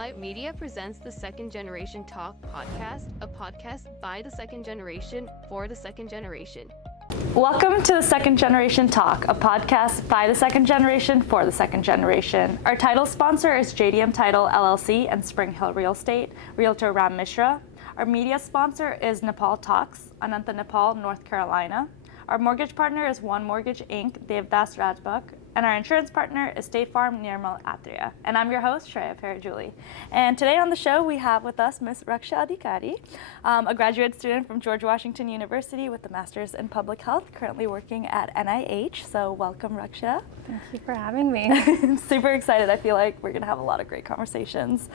Spotlight Media presents the Second Generation Talk podcast, a podcast by the second generation for the second generation. Welcome to the Second Generation Talk, a podcast by the second generation for the second generation. Our title sponsor is JDM Title LLC and Spring Hill Real Estate, Realtor Ram Mishra. Our media sponsor is Nepal Talks, Ananta, Nepal, North Carolina. Our mortgage partner is One Mortgage Inc., Devdas Rajbak, and our insurance partner is State Farm Nirmal Atria. And I'm your host, Shreya Parajuli. And today on the show, we have with us Ms. Rakchya Adhikari, a graduate student from George Washington University with a master's in public health, currently working at NIH. So welcome, Rakchya. Thank you for having me. I'm super excited. I feel like we're going to have a lot of great conversations.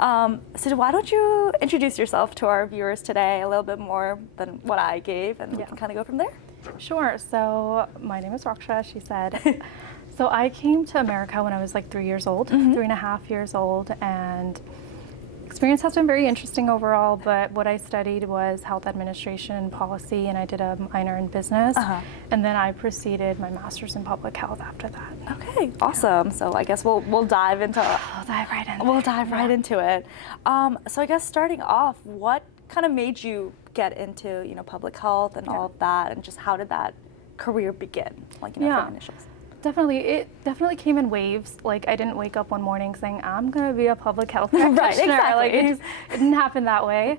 So why don't you introduce yourself to our viewers today a little bit more than what I gave, and we can kind of go from there. Sure. So my name is Rakchya, she said. So I came to America when I was like 3 years old, 3.5 years old, and experience has been very interesting overall, but what I studied was health administration and policy, and I did a minor in business, and then I proceeded my master's in public health after that. Okay, awesome. Yeah. So I guess we'll dive into We'll dive right into it. So I guess starting off, what kind of made you get into, public health and all of that, and just how did that career begin, from initials? It definitely came in waves. Like, I didn't wake up one morning saying, I'm going to be a public health practitioner. Right, exactly. It didn't happen that way.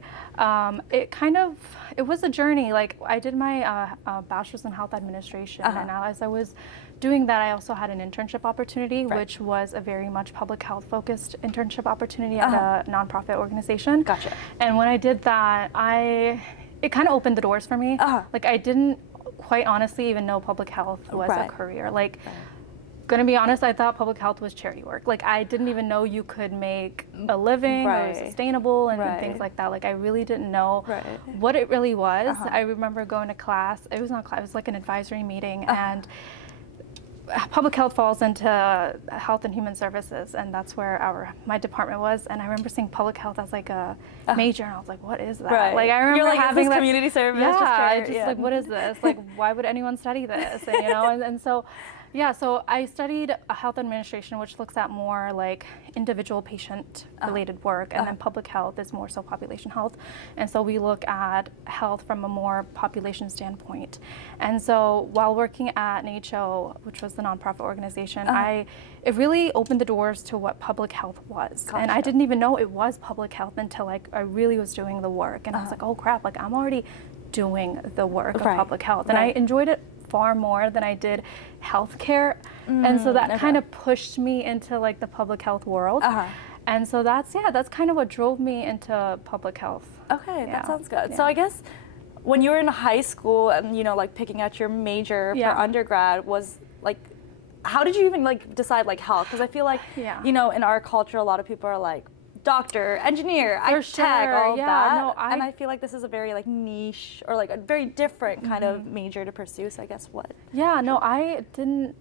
It was a journey. Like, I did my bachelor's in health administration, and now as I was doing that, I also had an internship opportunity, which was a very much public health focused internship opportunity at a nonprofit organization. Gotcha. And when I did that, it kind of opened the doors for me. Like, I didn't quite honestly even know public health was a career. Like, gonna be honest, I thought public health was charity work. Like, I didn't even know you could make a living or sustainable and things like that. Like, I really didn't know what it really was. I remember going to class. It was not class. It was like an advisory meeting, and public health falls into health and human services, and that's where my department was. And I remember seeing public health as like a major, and I was like, what is that? Like, I remember having that community service. Like, what is this? Like, why would anyone study this? And and so so I studied health administration, which looks at more like individual patient related work, and then public health is more so population health. And so we look at health from a more population standpoint. And so while working at NHO, which was the nonprofit organization, it really opened the doors to what public health was. And I didn't even know it was public health until I really was doing the work. And I was like, oh crap, like, I'm already doing the work of public health. And I enjoyed it far more than I did healthcare. And so that kind of pushed me into like the public health world. And so that's kind of what drove me into public health. Okay, that sounds good. So I guess when you were in high school and, like picking out your major for undergrad, was like, how did you even like decide like health? Because I feel like, in our culture, a lot of people are like, doctor, engineer, architect, all of that. And I feel like this is a very like niche or like a very different kind of major to pursue. So I guess what? I didn't.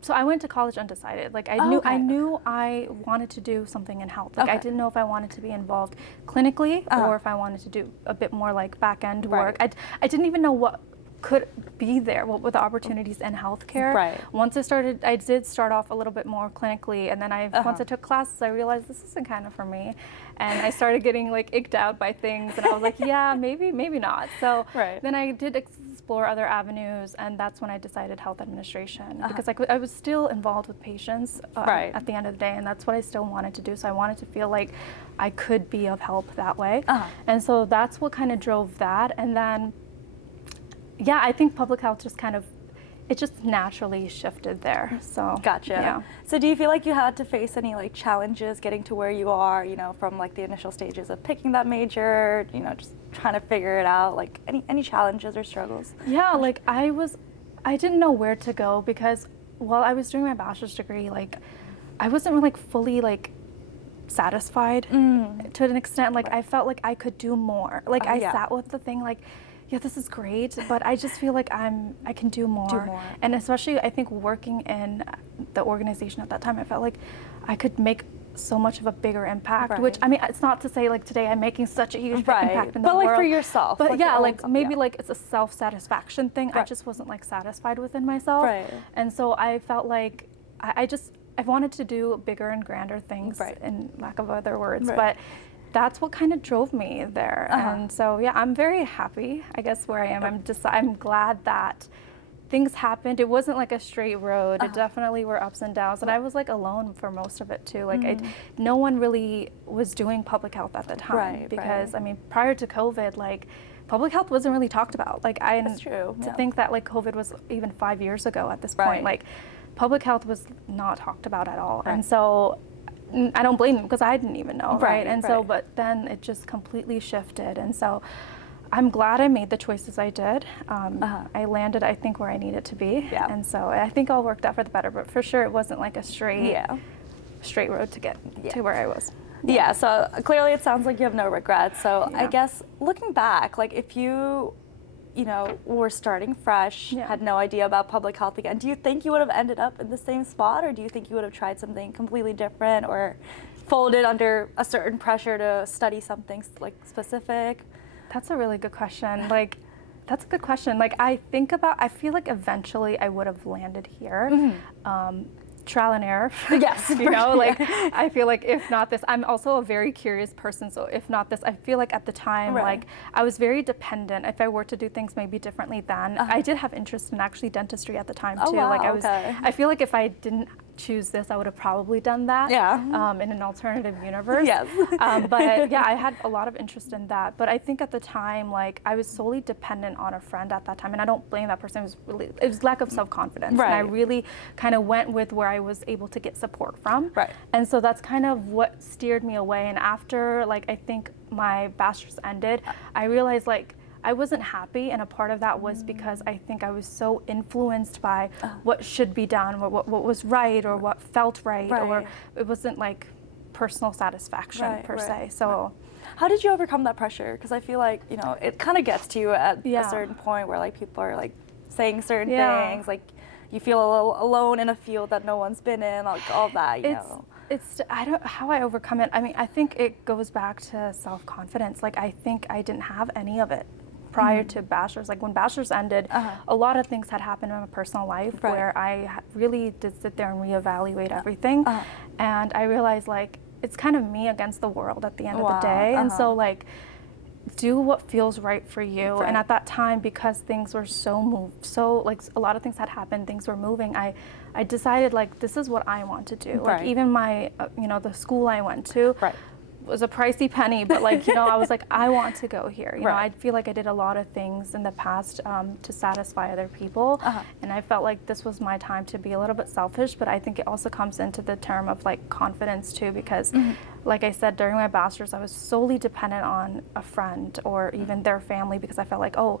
So I went to college undecided. Like, I knew I wanted to do something in health. Like, I didn't know if I wanted to be involved clinically or if I wanted to do a bit more like back end work. I didn't even know what could be there, what were the opportunities in healthcare. Once I did start off a little bit more clinically, and then once I took classes, I realized this isn't kind of for me, and I started getting like icked out by things, and I was like, maybe not. So then I did explore other avenues, and that's when I decided health administration, because I was still involved with patients at the end of the day, and that's what I still wanted to do. So I wanted to feel like I could be of help that way, and so that's what kind of drove that. And then I think public health just naturally shifted there. So gotcha. So do you feel like you had to face any like challenges getting to where you are, from like the initial stages of picking that major, just trying to figure it out, like any challenges or struggles? Like I didn't know where to go, because while I was doing my bachelor's degree, like I wasn't really fully like satisfied to an extent. Like I felt like I could do more. Like I sat with the thing like, this is great, but I just feel like I can do more. And especially, I think working in the organization at that time, I felt like I could make so much of a bigger impact, which, I mean, it's not to say like today I'm making such a huge impact in the world. But like for yourself. But maybe like it's a self-satisfaction thing. I just wasn't like satisfied within myself. And so I felt like I just I've wanted to do bigger and grander things, in lack of other words, Right. but that's what kind of drove me there. And so, yeah, I'm very happy, I guess, where I am. I'm glad that things happened. It wasn't like a straight road. It definitely were ups and downs. And I was like alone for most of it too. Like no one really was doing public health at the time. Because I mean, prior to COVID, like public health wasn't really talked about. Like That's true. To think that like COVID was even 5 years ago at this point, like public health was not talked about at all. And so I don't blame them because I didn't even know, right? And so, but then it just completely shifted. And so I'm glad I made the choices I did. I landed, I think, where I needed to be. And so I think all worked out for the better, but for sure it wasn't like a straight road to get to where I was. Yeah, so clearly it sounds like you have no regrets. So I guess looking back, like if you know, were starting fresh, had no idea about public health again, do you think you would have ended up in the same spot, or do you think you would have tried something completely different or folded under a certain pressure to study something like specific? That's a really good question. Like, that's a good question. Like, I feel like eventually I would have landed here. Trial and error. Yes, you know, like I feel like if not this, I'm also a very curious person. So if not this, I feel like at the time, like I was very dependent. If I were to do things maybe differently then, I did have interest in actually dentistry at the time too. Wow, like I feel like if I didn't choose this, I would have probably done that in an alternative universe. But yeah, I had a lot of interest in that. But I think at the time, like I was solely dependent on a friend at that time, and I don't blame that person. It was lack of self-confidence, and I really kind of went with where I was able to get support from. And so that's kind of what steered me away. And after, like, I think my bachelor's ended, I realized like I wasn't happy, and a part of that was because I think I was so influenced by what should be done, or what was right, or what felt right, or it wasn't like personal satisfaction per se. So how did you overcome that pressure? Because I feel like, you know, it kind of gets to you at a certain point where like people are like saying certain things, like you feel a little alone in a field that no one's been in, like all that, you know. How I overcome it. I mean, I think it goes back to self-confidence. Like I think I didn't have any of it prior to bachelor's. Like when bachelor's ended, a lot of things had happened in my personal life where I really did sit there and reevaluate everything. And I realized like it's kind of me against the world at the end of the day. And so like do what feels right for you. And at that time, because things were so like a lot of things had happened, things were moving, I decided like this is what I want to do. Like even my you know, the school I went to was a pricey penny, but like, you know, I was like, I want to go here. You know, I feel like I did a lot of things in the past to satisfy other people. And I felt like this was my time to be a little bit selfish, but I think it also comes into the term of like confidence too, because like I said, during my bachelor's, I was solely dependent on a friend or even their family, because I felt like, oh,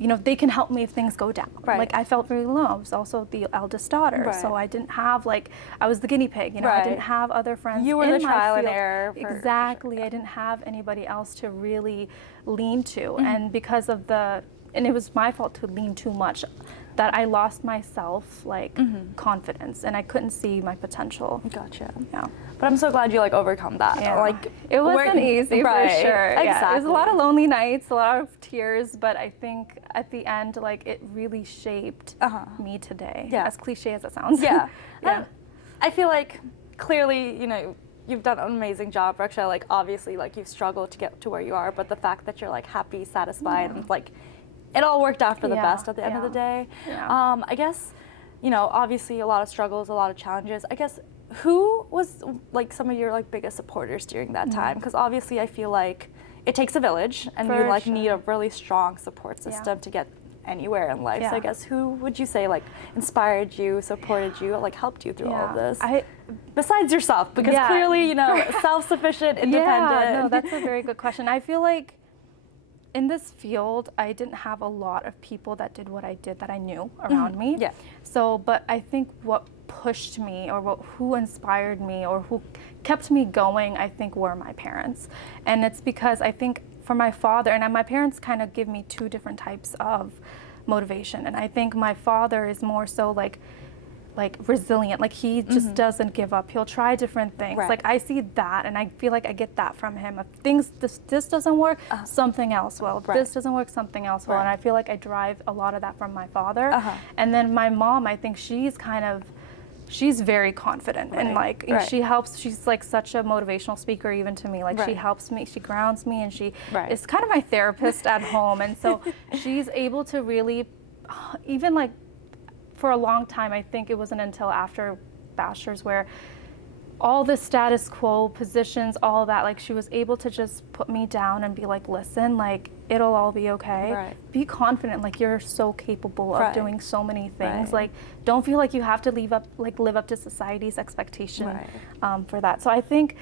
you know, they can help me if things go down. Like I felt very alone. I was also the eldest daughter, so I didn't have like, I was the guinea pig, you know, I didn't have other friends. You were in the my trial and field. error. Exactly, I didn't have anybody else to really lean to. And because of and it was my fault to lean too much, that I lost myself, like confidence, and I couldn't see my potential. Gotcha. Yeah. But I'm so glad you like overcome that. Yeah. Like it wasn't easy for sure. Exactly. Yeah. It was a lot of lonely nights, a lot of tears, but I think at the end, like it really shaped me today. As cliche as it sounds. Yeah. I feel like clearly, you know, you've done an amazing job, Rakchya. Like obviously, like you've struggled to get to where you are, but the fact that you're like happy, satisfied, and like it all worked out for the best at the end of the day. I guess, you know, obviously a lot of struggles, a lot of challenges. I guess who was like some of your like biggest supporters during that time? Because obviously I feel like it takes a village, and you like need a really strong support system to get anywhere in life. So I guess who would you say like inspired you, supported you, like helped you through all of this? Besides yourself, because clearly, you know, self-sufficient, independent. No, that's a very good question. I feel like in this field, I didn't have a lot of people that did what I did that I knew around me. So, but I think what pushed me, or who inspired me, or who kept me going, I think were my parents. And it's because I think for my father, and my parents kind of give me two different types of motivation. And I think my father is more so like resilient, like he just doesn't give up. He'll try different things. Like I see that, and I feel like I get that from him. If this doesn't work, something else will. If this doesn't work, something else will. And I feel like I drive a lot of that from my father. And then my mom, I think she's kind of she's very confident and like right. she helps. She's like such a motivational speaker even to me. Like right. she helps me, she grounds me, and she right. is kind of my therapist at home. And so she's able to really, even like for a long time, I think it wasn't until after bachelor's where all the status quo positions, all that, like she was able to just put me down and be like, listen, like it'll all be okay. Right. Be confident, like you're so capable of right. doing so many things. Right. Like don't feel like you have to live up to society's expectation right. For that. So I think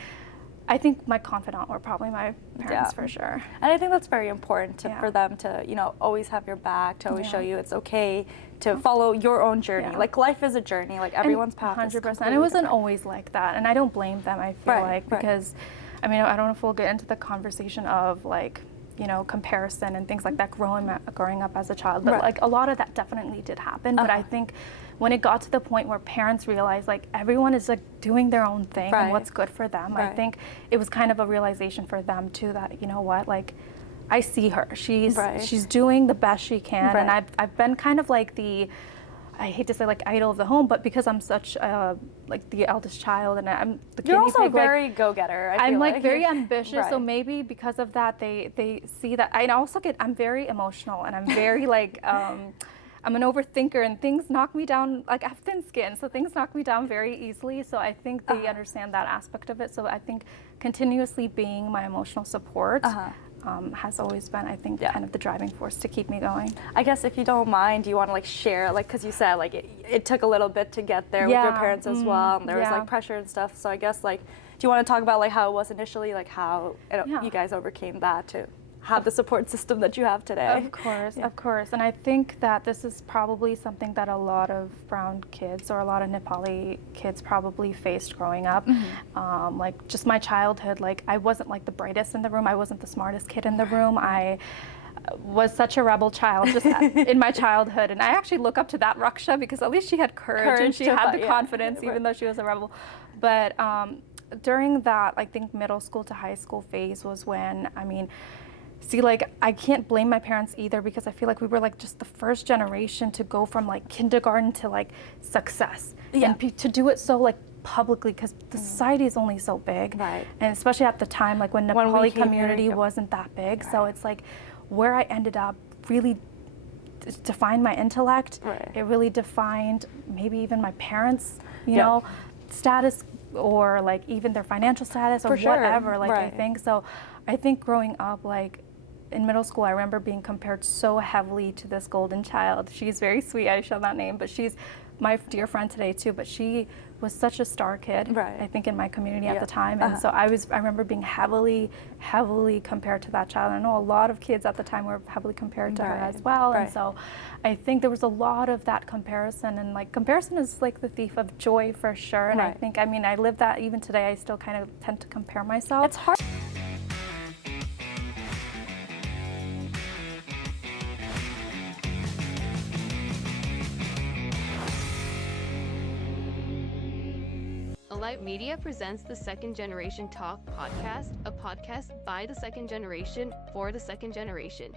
my confidant were probably my parents for sure. And I think that's very important for them to, you know, always have your back, to always show you it's okay to follow your own journey. Like life is a journey, like everyone's path 100%. Is 100%. And it wasn't always like that. And I don't blame them, I feel like, because I mean, I don't know if we'll get into the conversation of like, you know, comparison and things like that growing up as a child. But like a lot of that definitely did happen. But I think when it got to the point where parents realized like everyone is like doing their own thing and what's good for them, I think it was kind of a realization for them too that, you know what, like I see her, she's doing the best she can, and I've been kind of like I hate to say like idol of the home, but because I'm such like the eldest child and I'm the guinea pig. You're also very go-getter. I'm like very ambitious, so maybe because of that they see that. I'm very emotional and I'm very like I'm an overthinker and things knock me down. Like I have thin skin, so things knock me down very easily. So I think they understand that aspect of it. So I think continuously being my emotional support has always been, I think, kind of the driving force to keep me going. I guess if you don't mind, do you want to like share, like, because you said like it took a little bit to get there with your parents as well, and there was like pressure and stuff. So I guess like, do you want to talk about like how it was initially, like how you guys overcame that to have the support system that you have today? Of course. And I think that this is probably something that a lot of brown kids or a lot of Nepali kids probably faced growing up. Like just my childhood, like I wasn't like the brightest in the room. I wasn't the smartest kid in the room. I was such a rebel child just in my childhood. And I actually look up to that Rakchya because at least she had courage and she had the confidence even though she was a rebel. But during that, I think middle school to high school phase was when, I mean, see, like, I can't blame my parents either because I feel like we were like just the first generation to go from like kindergarten to like success and to do it so like publicly because the society is only so big, and especially at the time like when Nepali community wasn't that big, so it's like where I ended up really defined my intellect. It really defined maybe even my parents, you know, status or like even their financial status or whatever. Like I think so. I think growing up, like in middle school, I remember being compared so heavily to this golden child. She's very sweet, I shall not name, but she's my dear friend today too, but she was such a star kid, I think, in my community at the time. And so I remember being heavily compared to that child. I know a lot of kids at the time were heavily compared to her as well. And so I think there was a lot of that comparison, and like comparison is like the thief of joy for sure. And I think, I mean, I live that even today. I still kind of tend to compare myself. It's hard. Alight Media presents the Second Generation Talk podcast, a podcast by the second generation for the second generation.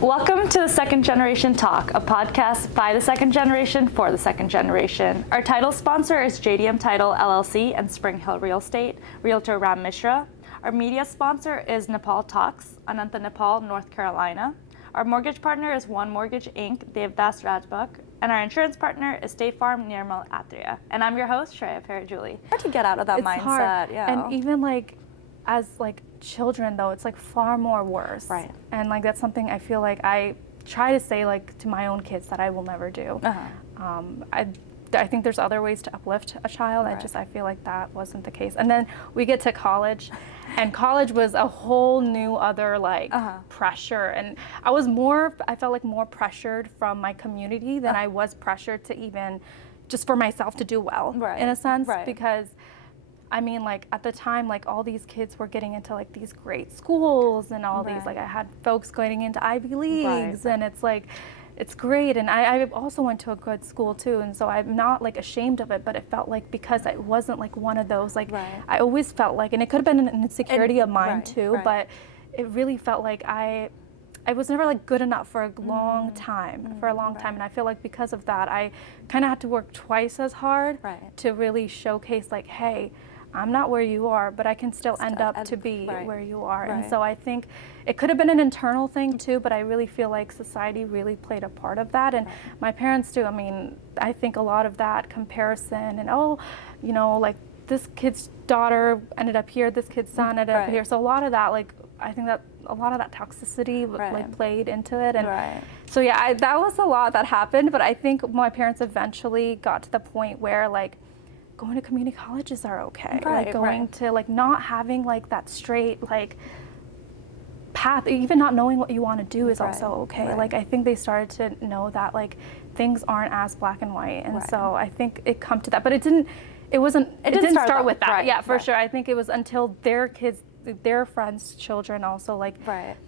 Welcome to the Second Generation Talk, a podcast by the second generation for the second generation. Our title sponsor is JDM Title LLC and Spring Hill Real Estate, Realtor Ram Mishra. Our media sponsor is Nepal Talks, Ananta, Nepal, North Carolina. Our mortgage partner is One Mortgage Inc., Devdas Rajbak, and our insurance partner is State Farm, Nirmal Atria. And I'm your host, Shreya Parajuli. Hard to get out of that mindset. Hard. And even like, as like children though, it's like far more worse. And like that's something I feel like I try to say like to my own kids that I will never do. I think there's other ways to uplift a child. I feel like that wasn't the case. And then we get to college, and college was a whole new other like pressure. And I felt like more pressured from my community than I was pressured to even just for myself to do well in a sense. Because I mean, like at the time, like all these kids were getting into like these great schools and all these, like I had folks going into Ivy Leagues, and it's like, it's great. And I also went to a good school too, and so I'm not like ashamed of it, but it felt like because it wasn't like one of those, like I always felt like, and it could have been an insecurity of mine too, but it really felt like I I was never like good enough for a long time, and I feel like because of that, I kind of had to work twice as hard to really showcase like, hey, I'm not where you are, but I can still end up to be where you are. And so I think it could have been an internal thing too, but I really feel like society really played a part of that. And my parents too. I mean, I think a lot of that comparison and, oh, you know, like this kid's daughter ended up here, this kid's son ended up here. So a lot of that, like, I think that a lot of that toxicity like played into it. And so yeah, that was a lot that happened, but I think my parents eventually got to the point where like, going to community colleges are okay. Like going to like not having like that straight like path, even not knowing what you want to do is also okay. Like I think they started to know that like things aren't as black and white. And so I think it come to that, but it didn't start with that. Yeah, for sure. I think it was until their kids, their friends' children also like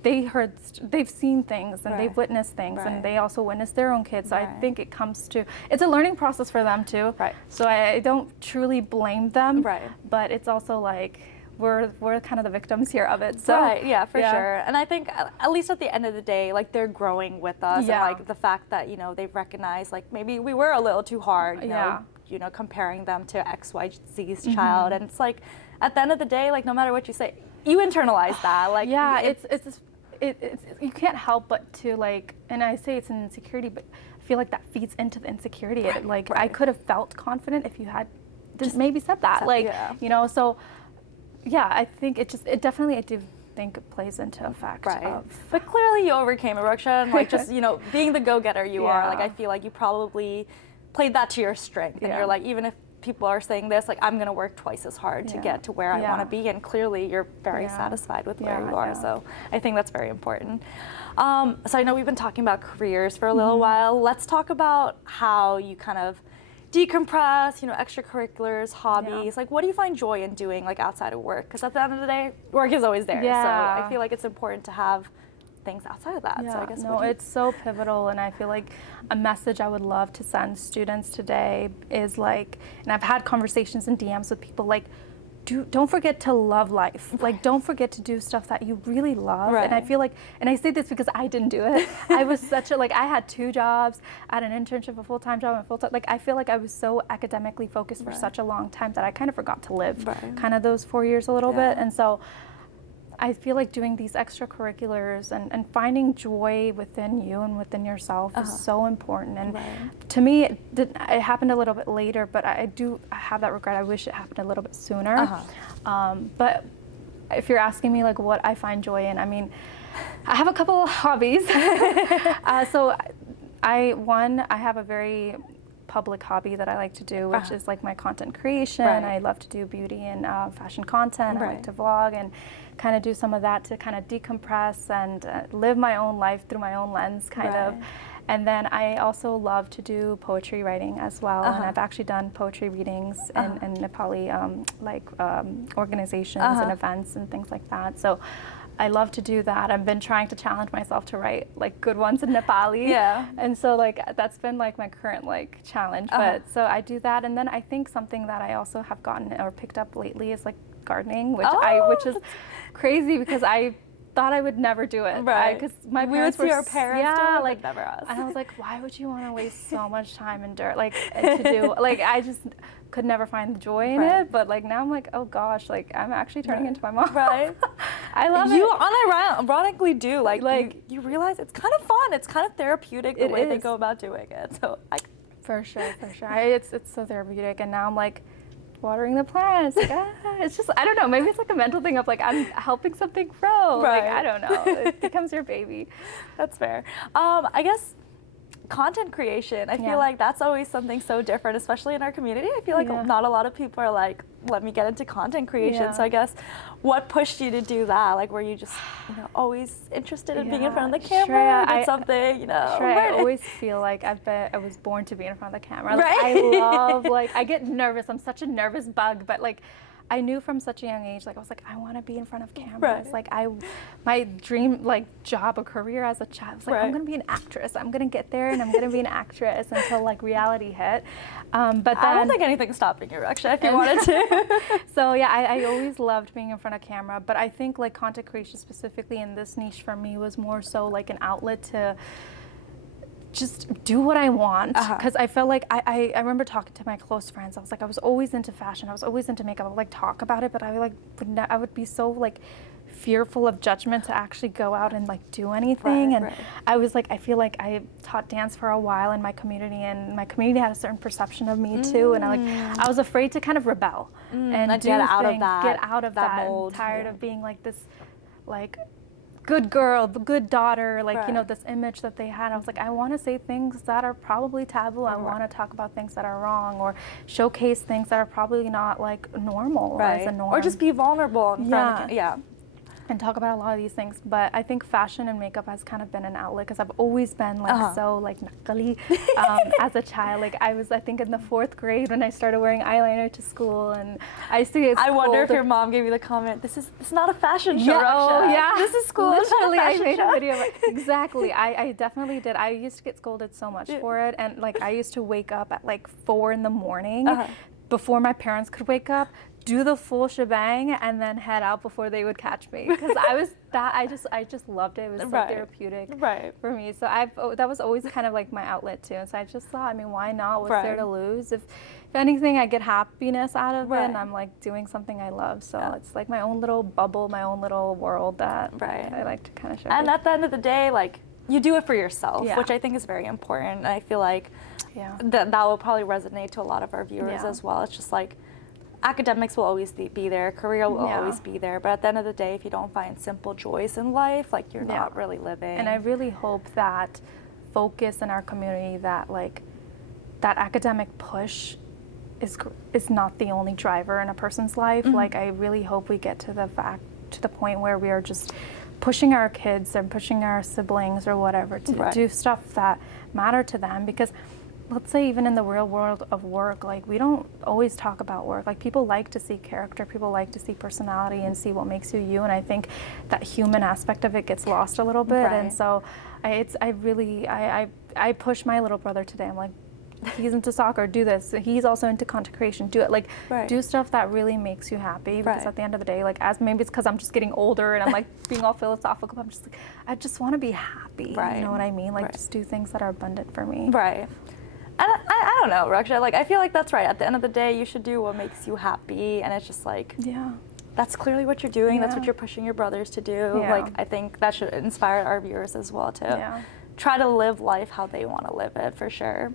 they've seen things and they've witnessed things and they also witness their own kids. So I think it comes to, it's a learning process for them too. So I don't truly blame them. But it's also like we're kind of the victims here of it. So yeah, for sure. And I think at least at the end of the day, like they're growing with us, and like the fact that, you know, they've recognized like maybe we were a little too hard, you know, comparing them to XYZ's child, and it's like at the end of the day, like no matter what you say, you internalize that. Like it's you can't help but to like, and I say it's an insecurity, but I feel like that feeds into the insecurity. I could have felt confident if you had just maybe said that, you know. So yeah, I think I do think it plays into effect. But clearly you overcame it, Rakchya, and like just, you know, being the go-getter you are, like I feel like you probably played that to your strength, and you're like, even if people are saying this, like I'm gonna work twice as hard to get to where I want to be, and clearly you're very satisfied with where you are. So I think that's very important. So I know we've been talking about careers for a little while. Let's talk about how you kind of decompress, you know, extracurriculars, hobbies. Like what do you find joy in doing like outside of work? Because at the end of the day, work is always there. So I feel like it's important to have things outside of that. So I guess it's so pivotal, and I feel like a message I would love to send students today is like, and I've had conversations in DMs with people like, don't forget to love life. Like don't forget to do stuff that you really love. And I feel like, and I say this because I didn't do it. I was such a, like I had 2 jobs, I had an internship, a full-time job, and full-time, like I feel like I was so academically focused for such a long time that I kind of forgot to live kind of those 4 years a little bit. And so I feel like doing these extracurriculars and finding joy within you and within yourself is so important. And to me, it happened a little bit later, but I have that regret. I wish it happened a little bit sooner. But if you're asking me like what I find joy in, I mean, I have a couple of hobbies. So I have a very public hobby that I like to do, which is like my content creation. I love to do beauty and fashion content. I like to vlog and kind of do some of that to kind of decompress and live my own life through my own lens kind of. And then I also love to do poetry writing as well. And I've actually done poetry readings in Nepali organizations and events and things like that. So I love to do that. I've been trying to challenge myself to write like good ones in Nepali. And so like that's been like my current like challenge. But so I do that, and then I think something that I also have gotten or picked up lately is like gardening, which is crazy because I thought I would never do it. Because my parents we would see our parents do it, like never us. And I was like, why would you want to waste so much time and dirt like to do like I just could never find the joy in it. But like now I'm like, oh gosh, like I'm actually turning into my mom. I love it. You unironically do like you realize it's kind of fun. It's kind of therapeutic the way they go about doing it. So for sure. It's so therapeutic, and now I'm like watering the plants. Like, it's just, I don't know, maybe it's like a mental thing of like I'm helping something grow. Like I don't know. It becomes your baby. That's fair. I guess content creation, I feel like that's always something so different, especially in our community. I feel like not a lot of people are like, let me get into content creation. So I guess what pushed you to do that? Like were you just, you know, always interested in being in front of the camera? Shreya, something, you know? I always feel like I was born to be in front of the camera. Like I love, like I get nervous. I'm such a nervous bug, but like I knew from such a young age, like I was like, I want to be in front of cameras. Like my dream like job or career as a child, I was like, I'm going to be an actress. I'm going to get there and I'm going to be an actress until like reality hit. But then, I don't think anything's stopping you, Rakchya, if you wanted to. So yeah, I always loved being in front of camera, but I think like content creation specifically in this niche for me was more so like an outlet to just do what I want, because I felt like I remember talking to my close friends. I was like, I was always into fashion, I was always into makeup. I would like talk about it, but I would be so like fearful of judgment to actually go out and like do anything. I was like, I feel like I taught dance for a while in my community, and my community had a certain perception of me too, and I was afraid to kind of rebel and get out of that I'm mold. tired of being like this like good girl, the good daughter, like you know, this image that they had. I was like, I want to say things that are probably taboo. I want to talk about things that are wrong, or showcase things that are probably not like normal or as a norm, or just be vulnerable in front of, and talk about a lot of these things. But I think fashion and makeup has kind of been an outlet, because I've always been like so like nakali as a child. Like I think in the 4th grade when I started wearing eyeliner to school, and I used to get I wonder if your mom gave you the comment, it's not a fashion show, Rakchya. This is school. Literally, I made a video. Exactly. I definitely did. I used to get scolded so much for it, and like I used to wake up at like 4 in the morning before my parents could wake up, do the full shebang, and then head out before they would catch me, because I just loved it. It was so therapeutic for me. So that was always kind of like my outlet too. And so I just thought, I mean, why not? What's there to lose? If anything, I get happiness out of it, and I'm like doing something I love. So it's like my own little bubble, my own little world that I like to kind of show. And at the end of the day, like, you do it for yourself, which I think is very important. And I feel like that will probably resonate to a lot of our viewers as well. It's just like, academics will always be there, career will always be there, but at the end of the day, if you don't find simple joys in life, like you're not really living. And I really hope that focus in our community, that like that academic push is not the only driver in a person's life. Like I really hope we get to the point where we are just pushing our kids and pushing our siblings or whatever to do stuff that matter to them, because let's say even in the real world of work, like we don't always talk about work. Like people like to see character, people like to see personality and see what makes you you. And I think that human aspect of it gets lost a little bit. And so I push my little brother today. I'm like, he's into soccer, do this. He's also into content creation, do it. Like do stuff that really makes you happy, because at the end of the day, like maybe it's because I'm just getting older and I'm like being all philosophical, but I'm just like, I just want to be happy. You know what I mean? Like just do things that are abundant for me. And I don't know, Rakchya, like I feel like that's right. At the end of the day, you should do what makes you happy, and it's just like, that's clearly what you're doing. That's what you're pushing your brothers to do. Like I think that should inspire our viewers as well to try to live life how they want to live it, for sure.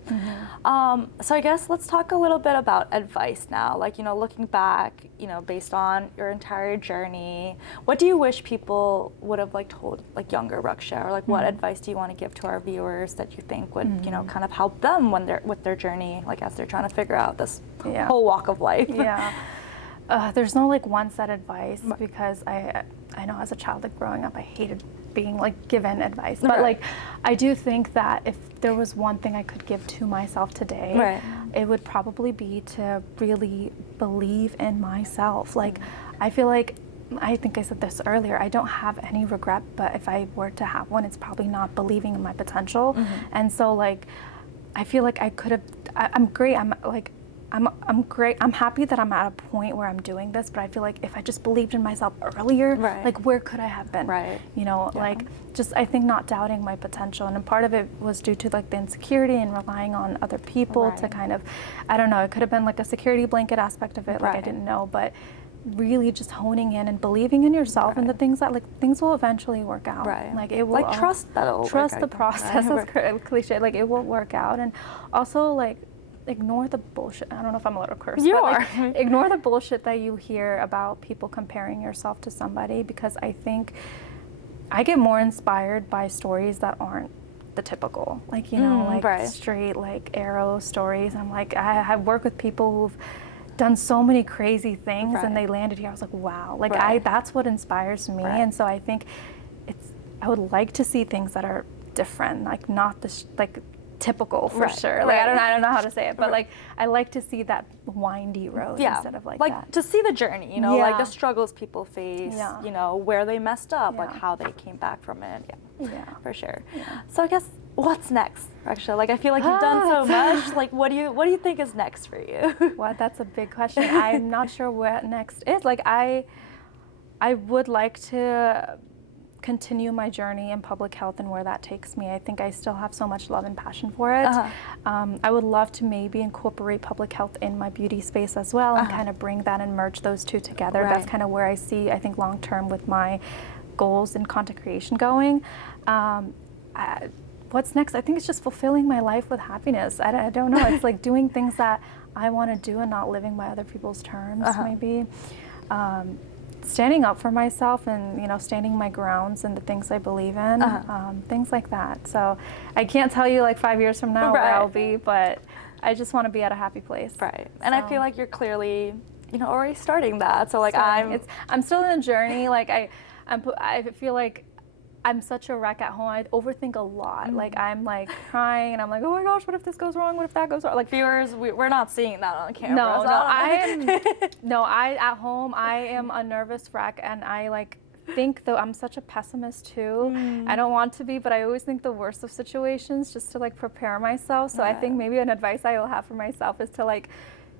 So I guess let's talk a little bit about advice now. Like, you know, looking back, you know, based on your entire journey, what do you wish people would have like told like younger Rakchya, or like what advice do you want to give to our viewers that you think would, you know, kind of help them when they're with their journey, like as they're trying to figure out this whole walk of life? There's no like one set advice, because I know as a child, like growing up, I hated being like given advice, but like I do think that if there was one thing I could give to myself today, it would probably be to really believe in myself. Like I feel like, I think I said this earlier, I don't have any regret, but if I were to have one, it's probably not believing in my potential. And so like I feel like I could have, I'm great, I'm great. I'm happy that I'm at a point where I'm doing this, but I feel like if I just believed in myself earlier, like where could I have been? You know, like just I think not doubting my potential, and part of it was due to like the insecurity and relying on other people to kind of, I don't know, it could have been like a security blanket aspect of it, like I didn't know, but really just honing in and believing in yourself and the things that like things will eventually work out. Like it will, like trust that it'll trust work the process. That's cliche. Like it will work out, and also like ignore the bullshit. I don't know if I'm allowed to curse. You but, are. Like, ignore the bullshit that you hear about people comparing yourself to somebody, because I think I get more inspired by stories that aren't the typical, like, you know, like straight like arrow stories. I'm like, I work with people who've done so many crazy things and they landed here. I was like, wow, like that's what inspires me. And so I think I would like to see things that are different, like not this, like typical for sure. Like I don't know how to say it, but like I like to see that windy road instead of like that. To see the journey, you know, like the struggles people face, you know, where they messed up, like how they came back from it. Yeah, for sure. Yeah. So I guess what's next, Rakchya? Like I feel like you've done so much. Like what do you think is next for you? Well, that's a big question. I'm not sure what next is. Like I would like to continue my journey in public health and where that takes me. I think I still have so much love and passion for it. I would love to maybe incorporate public health in my beauty space as well and kind of bring that and merge those two together. That's kind of where I see, I think, long term with my goals and content creation going. What's next? I think it's just fulfilling my life with happiness. I don't know. It's like doing things that I want to do and not living by other people's terms, maybe. Standing up for myself and, you know, standing my grounds and the things I believe in, things like that. So I can't tell you like 5 years from now where I'll be, but I just want to be at a happy place. Right. And I feel like you're clearly, you know, already starting that. So like I'm still in a journey. Like I feel like I'm such a wreck at home. I overthink a lot. Like I'm like crying and I'm like, oh my gosh, what if this goes wrong? What if that goes wrong? Like viewers, we're not seeing that on camera. At home I am a nervous wreck and I like think though I'm such a pessimist too. I don't want to be, but I always think the worst of situations just to like prepare myself. So I think maybe an advice I will have for myself is to like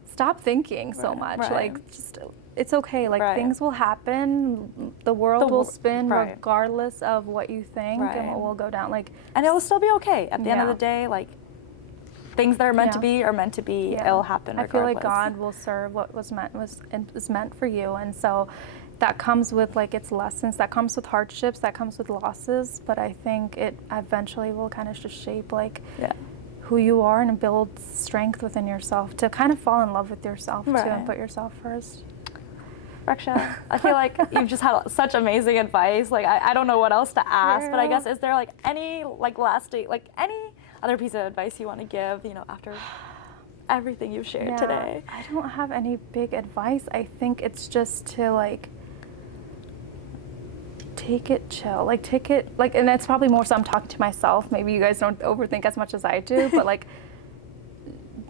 stop thinking so much. Like just it's okay. Like things will happen. The world will spin regardless of what you think and what will go down. Like, and it will still be okay. At the end of the day, like things that are meant to be are meant to be. It'll happen regardless. I feel like God will serve what was meant for you, and so that comes with like its lessons. That comes with hardships. That comes with losses. But I think it eventually will kind of just shape like who you are and build strength within yourself to kind of fall in love with yourself too and put yourself first. Rakchya, I feel like you've just had such amazing advice. Like I don't know what else to ask, but I guess is there like any like lasting, like any other piece of advice you want to give, you know, after everything you've shared today? I don't have any big advice. I think it's just to like take it chill, like take it like, and that's probably more so I'm talking to myself. Maybe you guys don't overthink as much as I do, but like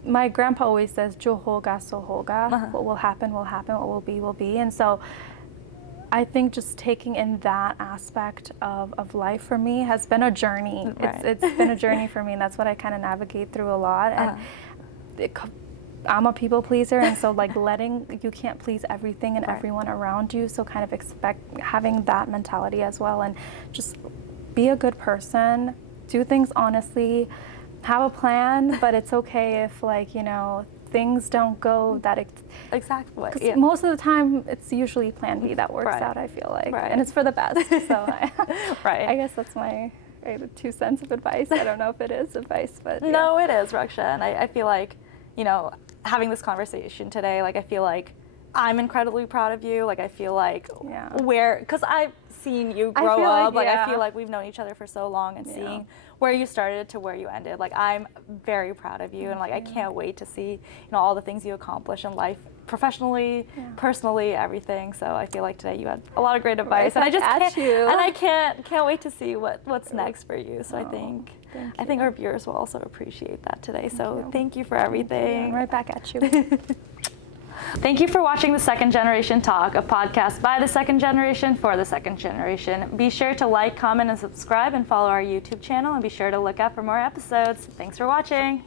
my grandpa always says, "Jo hoga, so hoga." What will happen, will happen. What will be, will be. And so I think just taking in that aspect of life for me has been a journey. It's been a journey for me, and that's what I kind of navigate through a lot. And I'm a people pleaser, and so like you can't please everything and everyone around you. So kind of having that mentality as well, and just be a good person, do things honestly. Have a plan, but it's okay if like, you know, things don't go that exactly. Most of the time it's usually plan B that works out, I feel like, and it's for the best. So I guess that's my 2 cents of advice. I don't know if it is advice, but no, it is, Rakchya. And I feel like, you know, having this conversation today, like I feel like I'm incredibly proud of you. Like I feel like because I've seen you grow up. Like I feel like we've known each other for so long, and seeing where you started to where you ended. Like I'm very proud of you, and like I can't wait to see, you know, all the things you accomplish in life, professionally, personally, everything. So I feel like today you had a lot of great advice, and I can't wait to see what's next for you. So I think our viewers will also appreciate that today. So thank you for everything. Right back at you. Thank you for watching The Second Generation Talk, a podcast by the second generation for the second generation. Be sure to like, comment, and subscribe, and follow our YouTube channel, and be sure to look out for more episodes. Thanks for watching.